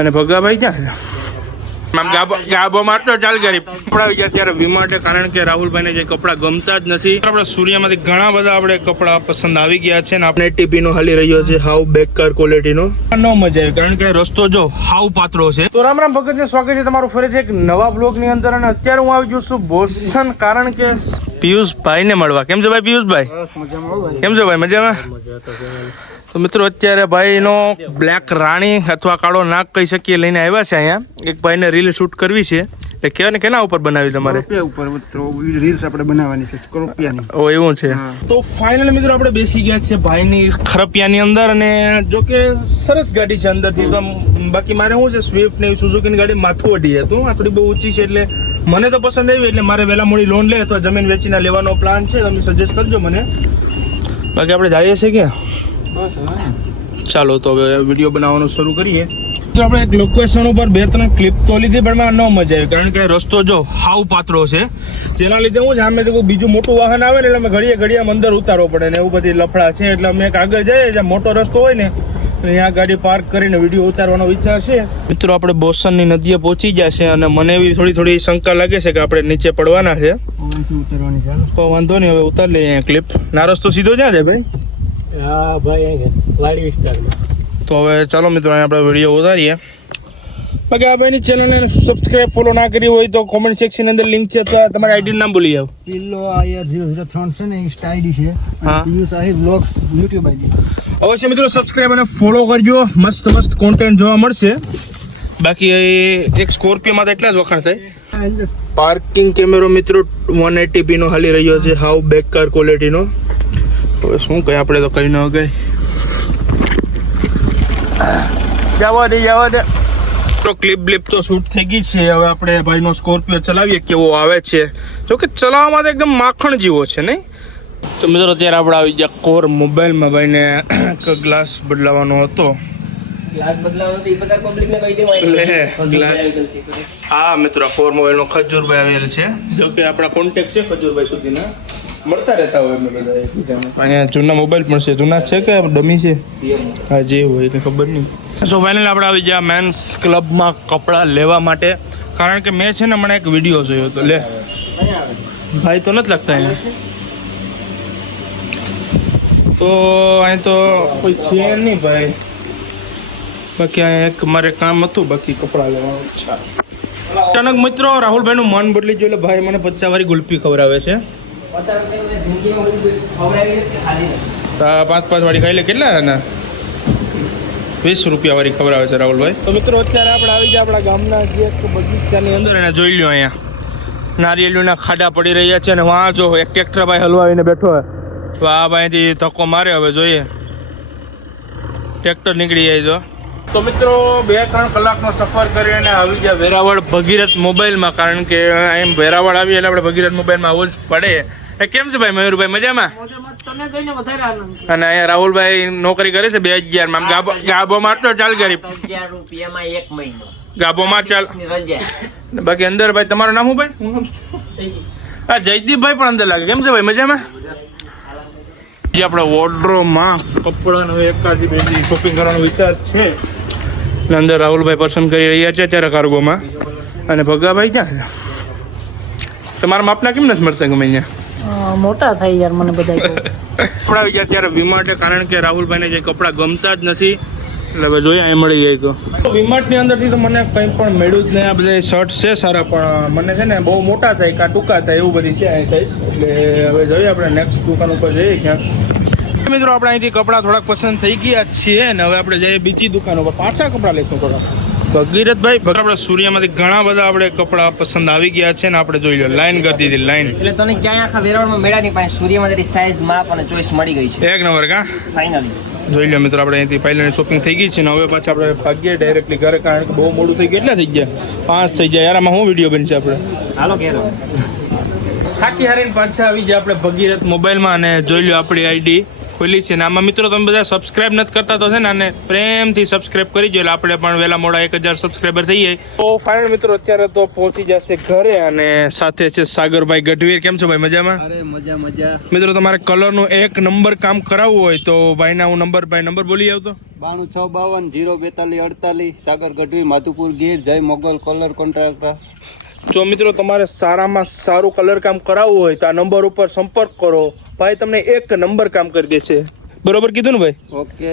અને ભગાભાઈ ક્યાં છે? આમ ગાબો મારતો ચાલ કરી કપડા આવી ગયા ત્યારે વીમાટે, કારણ કે રાહુલભાઈને જે કપડા ગમતા જ નથી. આપણે સૂર્યમાંથી ઘણા બધા આપણે કપડા પસંદ આવી ગયા છે ને આપણે ટીપી નો હાલી રહ્યો છે હાવ બેકાર ક્વોલિટી નો. ન મજા આવે કારણ કે રસ્તો જો હાવ પાતળો છે. તો રામ રામ ભગત ને સ્વાગત છે તમારું ફરીથી એક નવા બ્લોગ ની અંદર. અને અત્યારે હું આવી ગયો છું બોસન, કારણ કે પિયુષભાઈ ને મળવા. કેમ છે ભાઈ પિયુષભાઈ? કેમ છે ભાઈ? મજામાં? તો મિત્રો અત્યારે ભાઈનો બ્લેક રાણી અથવા કાળો નાગ કહી શકીએ લઈને આવ્યા છે અહીંયા. એક ભાઈને રીલ શૂટ કરવી છે. એટલે કહેવાય ને કેના ઉપર બનાવી તમારે? રીલ્સ આપણે બનાવવાની છે સ્કોર્પિયાની. ઓ એવું છે. તો ફાઇનલી મિત્રો આપણે બેસી ગયા છે ભાઈની ખરપિયાની અંદર. અને જો કે સરસ ગાડી છે અંદરથી તો. બાકી મારે શું છે, સ્વિફ્ટ ને સુઝુકીની ગાડી માથું અડી હતું. આ થોડી બહુ ઊંચી છે એટલે મને તો પસંદ આવી. એટલે મારે વહેલા મોડી લોન લે અથવા જમીન વેચીને લેવાનો પ્લાન છે. તમે સજેસ્ટ કરજો મને. બાકી આપણે જઈએ છીએ ક્યાં? ચાલો તો હવે વિડીયો બનાવવાનું શરૂ કરીએ. તો આપણે એક લોકેશન ઉપર 2-3 ક્લિપ તો લીધી, પણ એમાં ન મજા આવી કારણ કે રસ્તો જો હાવ પાતળો છે. જેના લીધે હું સામેથી કોઈ બીજું મોટું વાહન આવે ને એટલે અમે ઘડીએ અંદર ઉતારવો પડે ને એવું બધી લફડા છે. એટલે અમે એક આગળ જઈએ જ્યાં મોટો રસ્તો હોય ને ત્યાં ગાડી પાર્ક કરીને વિડીયો ઉતારવાનો વિચાર છે. મિત્રો આપણે બોસનની નદીએ પહોંચી ગયા છે અને મને એવી થોડી શંકા લાગે છે કે આપણે નીચે પડવાના છે. તો વાંધો નહીં, હવે ઉતાર લઈએ ક્લિપ. ના રસ્તો સીધો ક્યાં છે ભાઈ? હા ભાઈ, વાડી વિસ્તારમાં. તો હવે ચાલો મિત્રો અહીંયા આપણે વિડીયો ઉતારીએ. બાકી આ ભાઈની ચેનલને સબસ્ક્રાઇબ ફોલો ના કરી હોય તો કોમેન્ટ સેક્શન અંદર લિંક છે. તો તમારી આઈડી નામ બોલી આવો. પિલ્લો આયર 003 છે ને ઇન્સ્ટા આઈડી છે. Piyush Ahir vlogs YouTube ID. અવશ્ય મિત્રો સબસ્ક્રાઇબ અને ફોલો કરજો. મસ્ત કોન્ટેન્ટ જોવા મળશે. બાકી એક સ્કોર્પિયોમાં તો એટલા જ વખાણ થાય. પાર્કિંગ કેમેરો મિત્રો 180p નો હાલી રહ્યો છે હાવ બેકાર ક્વોલિટીનો. હવે શું કહે, આપણે તો કઈ ન ગઈ. જવા દે તો ક્લિપ તો શૂટ થઈ ગઈ છે. હવે આપણે ભાઈનો સ્કોર્પિયો ચલાવીએ કેવો આવે છે. જો કે ચલાવવામાં તો એકદમ માખણ જેવો છે નહીં. તો મિત્રો અત્યારે આપણે આવી ગયા કોર મોબાઈલમાં. ભાઈને ગ્લાસ બદલાવાનો હતો. હા મિત્રો કોર મોબાઈલનો ખજૂરભાઈ આવેલ છે. જો કે આપણા કોન્ટેક્ટ છે ખજૂરભાઈ સુધીના, મળતા રહેતા હોય અમે બધા એકબીજાને. અહીંયા જૂના મોબાઈલ પણ છે. જૂના છે કે ડમી છે? હા જે હોય કંઈ ખબર નહીં. સો ફાઇનલી આપણે આવી ગયા મેન્સ ક્લબમાં કપડાં લેવા માટે. કારણ કે મેં છે ને મને એક વિડીયો જોયો હતો. લે ભાઈ તો નથી લાગતા અહીંયા. તો અહીં તો કોઈ છે નહીં ભાઈ. બાકી અહીંયા એક મારે કામ હતું, બાકી કપડાં લેવાનું છે. અચાનક મિત્રો રાહુલભાઈનું મન બદલી ગયું એટલે ભાઈ મને 50 વાળી ગુલ્ફી ખવડાવે છે. 5 વાળી ખાઈ લે. કેટલા ના 20 રૂપિયા વાળી ખવડાવે છે રાહુલભાઈ. તો મિત્રો અત્યારે આપણે આવી ગયા આપણા ગામના જે બગીચાની અંદર. એને જોઈ લ્યો અહીંયા નારિયેળીના ખાડા પડી રહ્યા છે. અને વાં જો એક ટ્રેક્ટર ભાઈ હલવાવીને બેઠો હોય. તો આ ભાઈથી ધક્કો મારે. હવે જોઈએ ટ્રેક્ટર નીકળી જાય તો મિત્રો 2-3 કલાકનો સફર કરીને આવી ગયા વેરાવળ ભગીરથ મોબાઈલમાં. કારણ કે એમ વેરાવળ આવી એટલે આપણે ભગીરથ મોબાઈલમાં આવવું જ પડે. કેમ છે ભાઈ મયુરભાઈ? મજામાં? અને અહીંયા રાહુલભાઈ નોકરી કરે છે 2000 માં. ગાબો મારતો ચાલ કરી ગાબો માર ચાલ. બાકી અંદર ભાઈ તમારું નામ શું ભાઈ? હા જયદીપભાઈ પણ અંદર લાગે. કેમ છે ભાઈ? મજામાં? આપણે વોર્ડરોબમાં કપડાનો એકાદી બેની શોપિંગ કરવાનો વિચાર છે. અંદર રાહુલભાઈ પસંદ કરી રહ્યા છે અત્યારે કાર્ગોમાં. અને ભગાભાઈ ક્યાં છે? તમારા માપના કેમ નથી મળતા? ગમે અહીંયા મોટા થાય યાર મને બધા કપડા આવી ગયા ત્યારે વીમાટે, કારણ કે રાહુલભાઈને જે કપડા ગમતા જ નથી. એટલે હવે જોઈએ અહીં મળી જાય તો. વીમાટની અંદરથી તો મને કંઈ પણ મળ્યું જ નહીં. આ બધા શર્ટ છે સારા, પણ મને છે ને બહુ મોટા થાય કાં ટૂંકા થાય એવું બધી છે અહીં સાઈઝ. એટલે હવે જોઈએ આપણે નેક્સ્ટ દુકાન ઉપર જઈએ ક્યાંક. મિત્રો આપણે અહીંથી કપડાં થોડાક પસંદ થઈ ગયા છીએ ને હવે આપણે જઈએ બીજી દુકાન ઉપર. પાછા કપડાં લઈશું થોડા. ભગીરથભાઈ આપણે સૂર્યમાંથી ઘણા બધા આપણે કપડાં પસંદ આવી ગયા છે ને આપણે જોઈ લો લાઈન કરી દીધી લાઈન. એટલે તને ક્યાંય આખા વેરાવળમાં મેળાની પાસે સૂર્યમાં તારી સાઈઝ માપ અને ચોઈસ મળી ગઈ છે. એક નંબર કા ફાઇનલી જોઈ લો મિત્રો આપણે અહીંથી પહેલાની શોપિંગ થઈ ગઈ છે ને હવે પાછા આપણે ભાગીએ ડાયરેક્ટલી ઘરે. કારણ કે બહુ મોડું થઈ ગયું. કેટલા થઈ ગયા? 5 થઈ ગયા યાર. આમાં શું વિડીયો બનશે આપણે? હાલો કેરો થાકી હારીને પાછા આવી ગયા આપણે ભગીરથ મોબાઈલમાં. અને જોઈ લો આપણી આઈડી ખોલી છે ને આમાં મિત્રો તમે બધા સબસ્ક્રાઇબ નથી કરતા તો છે ને આને પ્રેમથી સબસ્ક્રાઇબ કરી જો એટલે આપણે પણ વહેલા મોડા 1000 સબસ્ક્રાઇબર થઈ જાય. તો ફાઇનલ મિત્રો અત્યારે તો પહોંચી જશે ઘરે અને સાથે છે સાગરભાઈ ગઢવીર. કેમ છો ભાઈ? મજામાં? અરે મજા. મિત્રો તમારે કલરનું એક નંબર કામ કરાવવું હોય તો ભાઈના હું નંબર બોલી આવતો 92 સાગર ગઢવી માધુપુર ગીર જય મોગલ કલર કોન્ટ્રાક્ટર. જો મિત્રો તમારે સારામાં સારું કલર કામ કરાવવું હોય તો આ નંબર ઉપર સંપર્ક કરો. ભાઈ તમને એક નંબર કામ કરી દેશે. બરોબર કીધું ને ભાઈ? ઓકે.